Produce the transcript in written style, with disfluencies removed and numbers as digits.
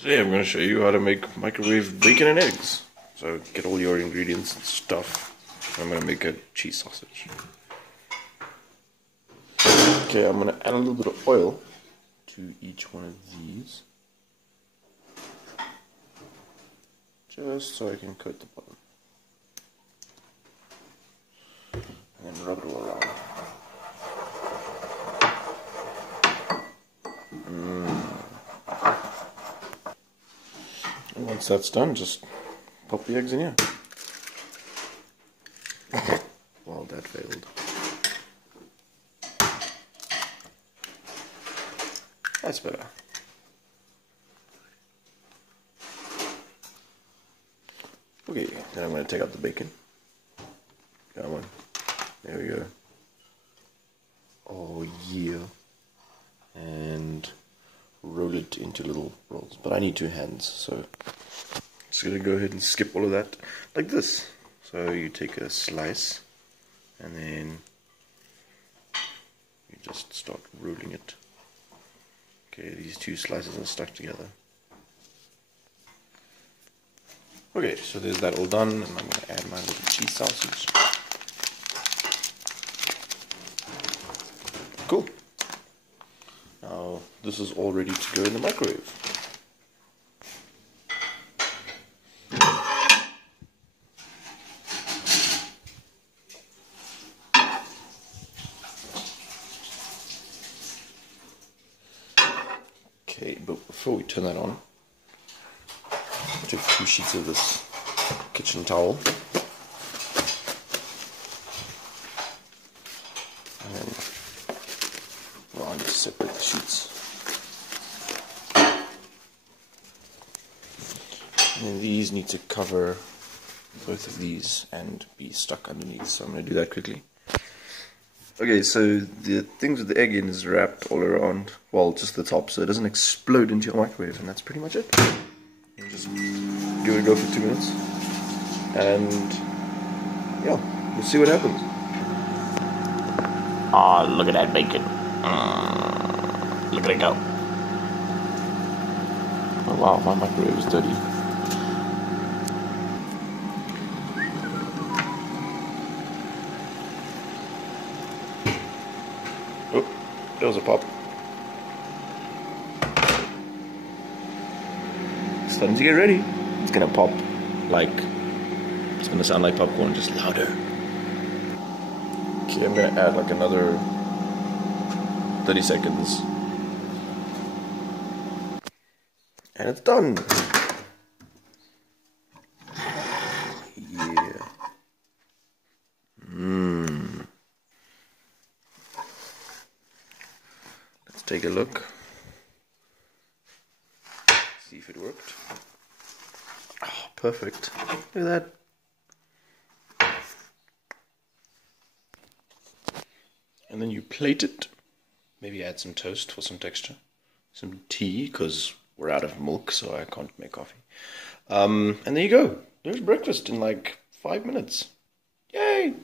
Today I'm going to show you how to make microwave bacon and eggs. So get all your ingredients and stuff. I'm going to make a cheese sausage. Okay, I'm going to add a little bit of oil to each one of these. Just so I can coat the bottom. And then rub it all around. And once that's done, just pop the eggs in here. Well, that failed. That's better. Okay, then I'm going to take out the bacon. Come on. There we go. Oh yeah. And roll it into little rolls. But I need 2 hands, so I'm just going to go ahead and skip all of that like this. So you take a slice and then you just start rolling it. Okay, these 2 slices are stuck together. Okay, so there's that all done, and I'm going to add my little cheese sausage. Cool. Now, this is all ready to go in the microwave. Okay, but before we turn that on, take 2 sheets of this kitchen towel and then, well, I need to separate the sheets. And then these need to cover both of these and be stuck underneath, so I'm going to do that quickly. Okay, so the things with the egg in is wrapped all around, well, just the top, so it doesn't explode into your microwave, and that's pretty much it. You just give it a go for 2 minutes, and yeah, we'll see what happens. Oh, look at that bacon. Look at it go. Oh wow, my microwave is dirty. Oh, there was a pop. Starting to get ready. It's gonna pop like, it's gonna sound like popcorn, just louder. Okay, I'm gonna add like another 30 seconds. And it's done. Yeah. Let's take a look. See if it worked. Oh, perfect. Look at that. And then you plate it. Maybe add some toast for some texture. Some tea, because we're out of milk, so I can't make coffee. And there you go. There's breakfast in like 5 minutes. Yay!